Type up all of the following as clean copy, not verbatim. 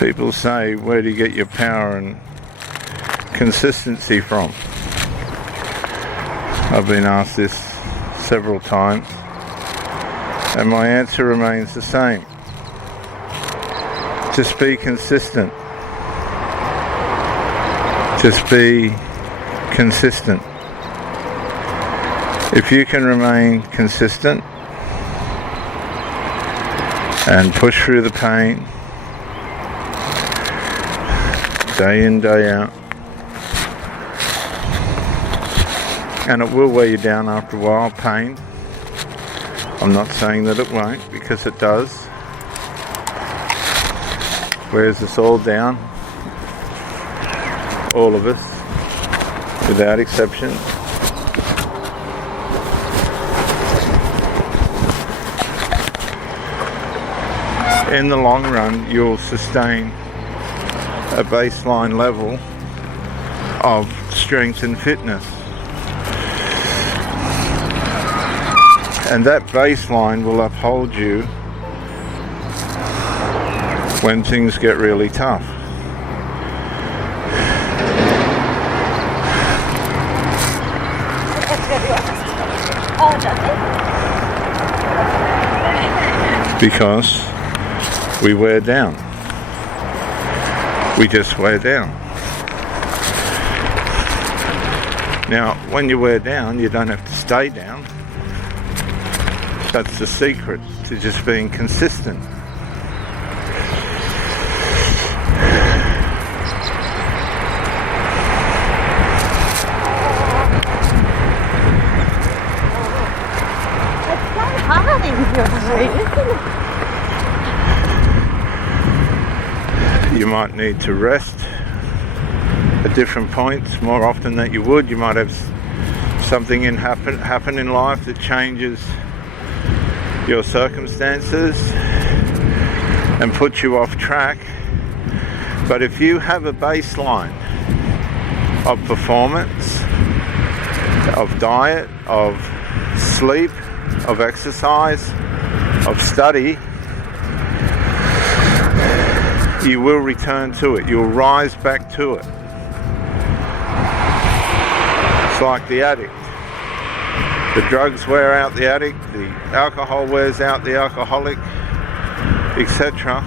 People say, where do you get your power and consistency from? I've been asked this several times, and my answer remains the same. Just be consistent. Just be consistent. If you can remain consistent and push through the pain day in, day out, and it will wear you down after a while, pain. I'm not saying that it won't, because it does. Wears us all down. All of us, without exception. In the long run, you'll sustain a baseline level of strength and fitness. And that baseline will uphold you when things get really tough. Because we wear down. We just wear down. Now, when you wear down, you don't have to stay down. That's the secret to just being consistent. You might need to rest at different points more often than you would. You might have something happen in life that changes your circumstances and puts you off track. But if you have a baseline of performance, of diet, of sleep, of exercise, of study, you will return to it. You'll rise back to it. It's like the addict. The drugs wear out the addict, the alcohol wears out the alcoholic, etc.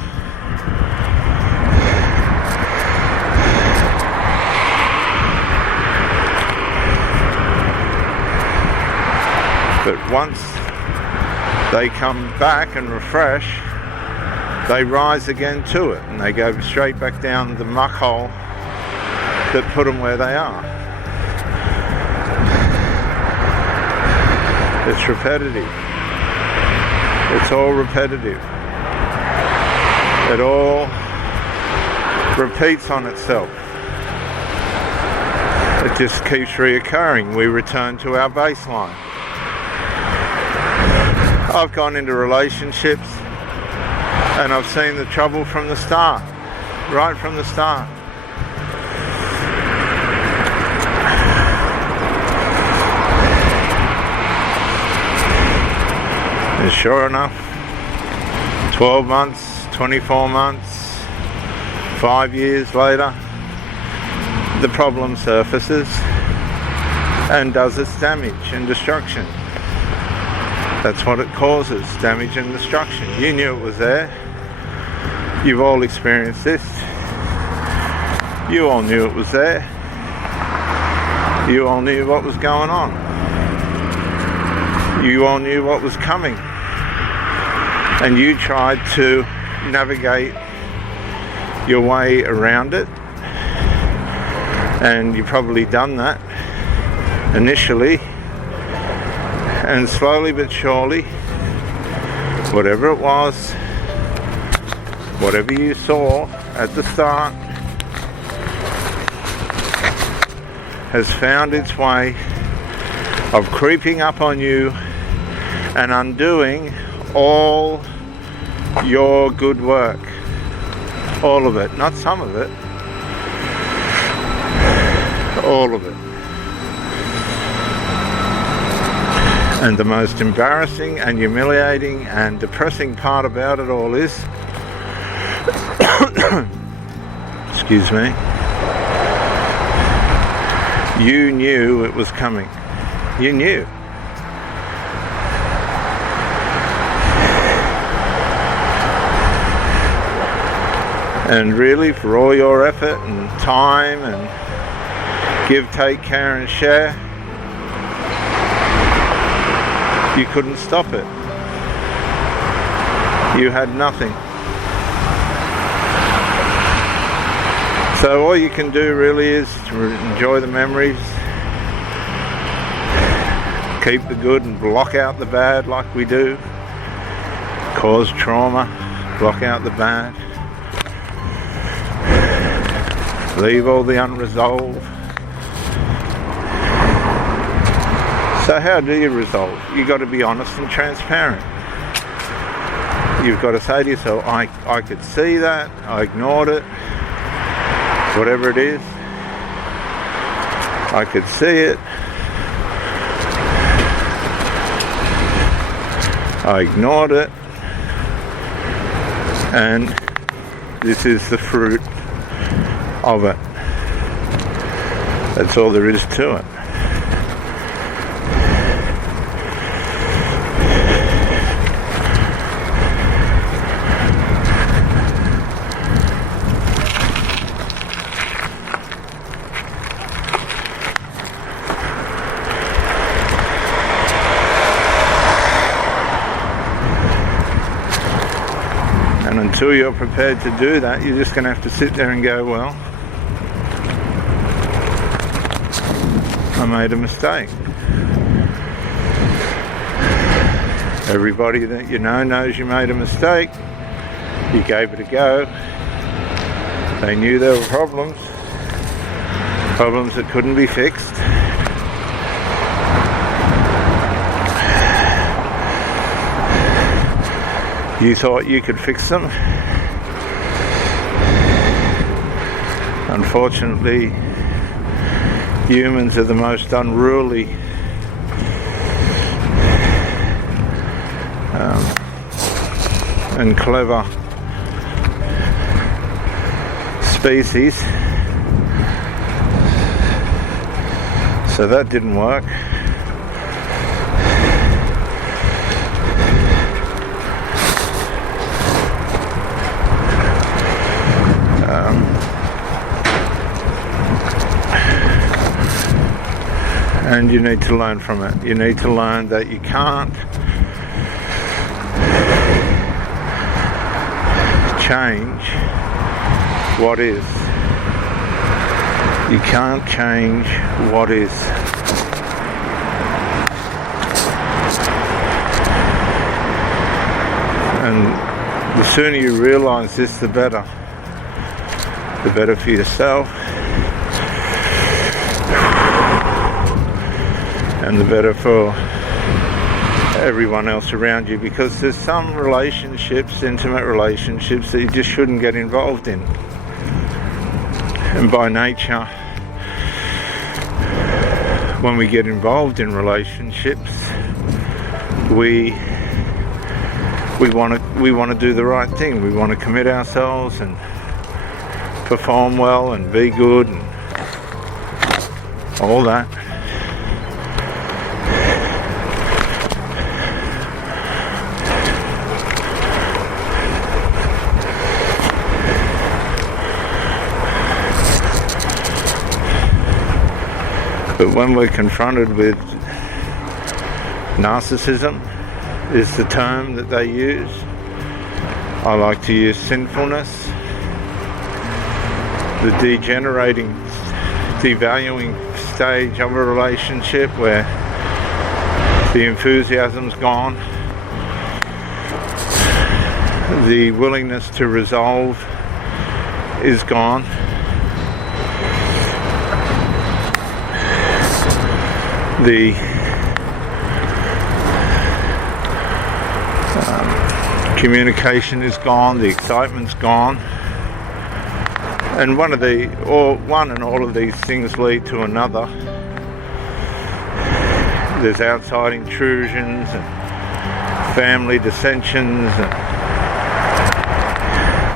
But once they come back and refresh, they rise again to it, and they go straight back down the muck hole that put them where they are. It's repetitive. It's all repetitive. It all repeats on itself. It just keeps reoccurring. We return to our baseline. I've gone into relationships and I've seen the trouble from the start, right from the start. And sure enough, 12 months, 24 months, 5 years later, the problem surfaces and does its damage and destruction. That's what it causes, damage and destruction. You knew it was there. You've all experienced this. You all knew it was there. You all knew what was going on. You all knew what was coming. And you tried to navigate your way around it. And you've probably done that initially. And slowly but surely, whatever it was, whatever you saw at the start, has found its way of creeping up on you and undoing all your good work. All of it, not some of it. All of it. And the most embarrassing and humiliating and depressing part about it all is excuse me, you knew it was coming. You knew. And really, for all your effort and time and give, take, care and share, you couldn't stop it. You had nothing. So all you can do really is to enjoy the memories, keep the good and block out the bad like we do, cause trauma, block out the bad, leave all the unresolved. So how do you resolve? You've got to be honest and transparent. You've got to say to yourself, I could see that, I ignored it, whatever it is, I could see it, I ignored it, and this is the fruit of it. That's all there is to it. And until you're prepared to do that, you're just going to have to sit there and go, well, I made a mistake. Everybody that you know knows you made a mistake. You gave it a go. They knew there were problems that couldn't be fixed. You thought you could fix them. Unfortunately, humans are the most unruly and clever species. So that didn't work. And you need to learn from it. You need to learn that you can't change what is. You can't change what is. And the sooner you realise this, the better. The better for yourself. And the better for everyone else around you, because there's some relationships, intimate relationships, that you just shouldn't get involved in. And by nature, when we get involved in relationships, we want to do the right thing. We want to commit ourselves and perform well and be good and all that. But when we're confronted with narcissism, is the term that they use. I like to use sinfulness, the degenerating, devaluing stage of a relationship where the enthusiasm's gone, the willingness to resolve is gone. The communication is gone, the excitement's gone, and one and all of these things lead to another. There's outside intrusions and family dissensions,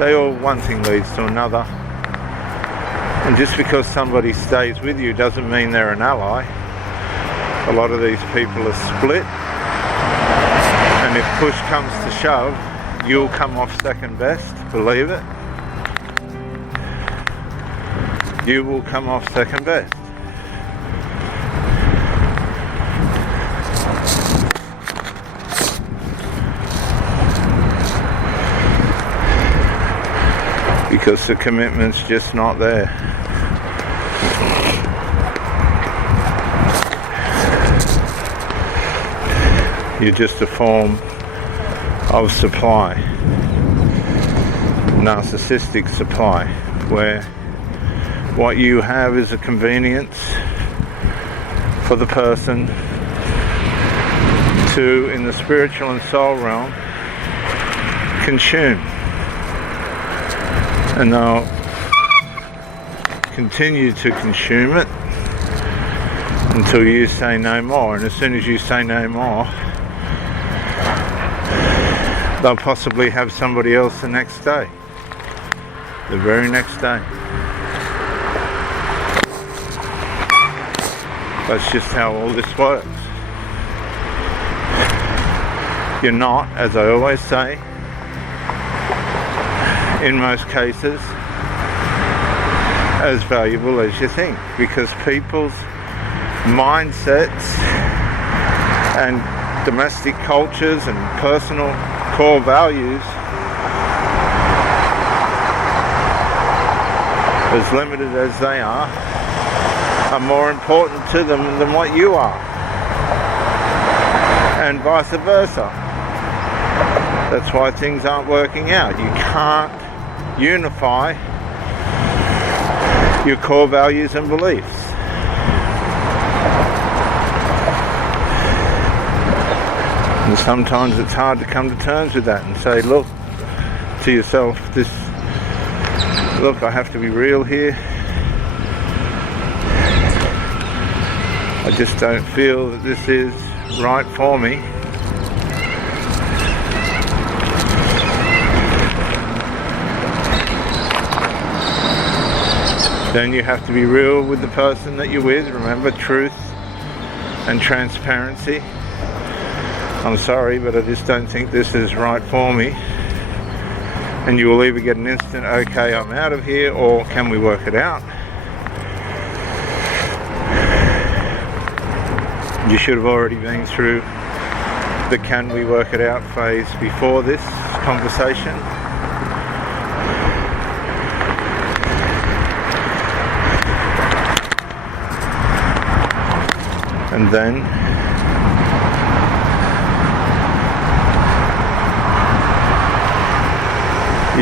and one thing leads to another, And just because somebody stays with you doesn't mean they're an ally. A lot of these people are split, and if push comes to shove, you'll come off second best, believe it. You will come off second best. Because the commitment's just not there. You're just a form of supply, narcissistic supply, where what you have is a convenience for the person to, in the spiritual and soul realm, consume. And they'll continue to consume it until you say no more. And as soon as you say no more, they'll possibly have somebody else the next day, the very next day. That's just how all this works. You're not, as I always say, in most cases, as valuable as you think, because people's mindsets and domestic cultures and personal core values, as limited as they are more important to them than what you are, and vice versa. That's why things aren't working out. You can't unify your core values and beliefs. And sometimes it's hard to come to terms with that and say, look to yourself, look, I have to be real here. I just don't feel that this is right for me. Then you have to be real with the person that you're with. Remember, truth and transparency. I'm sorry, but I just don't think this is right for me. And you will either get an instant, okay, I'm out of here, or can we work it out? You should have already been through the can we work it out phase before this conversation. And then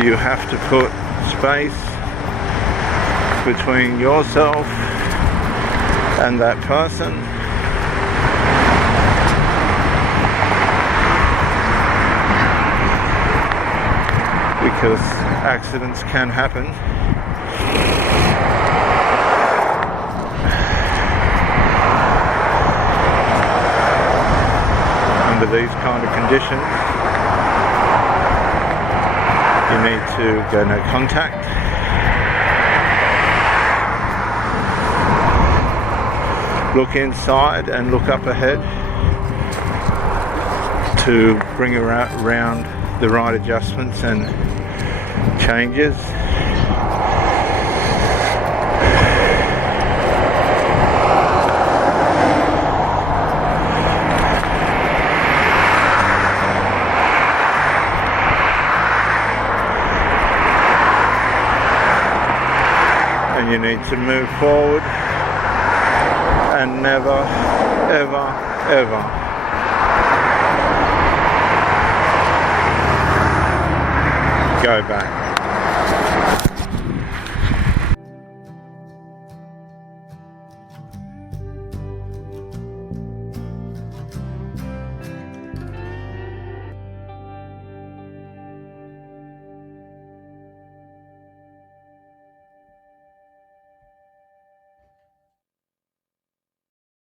you have to put space between yourself and that person. Because accidents can happen. Under these kind of conditions, you need to go no contact. Look inside and look up ahead to bring around the right adjustments and changes. And you need to move forward and never, ever, ever go back.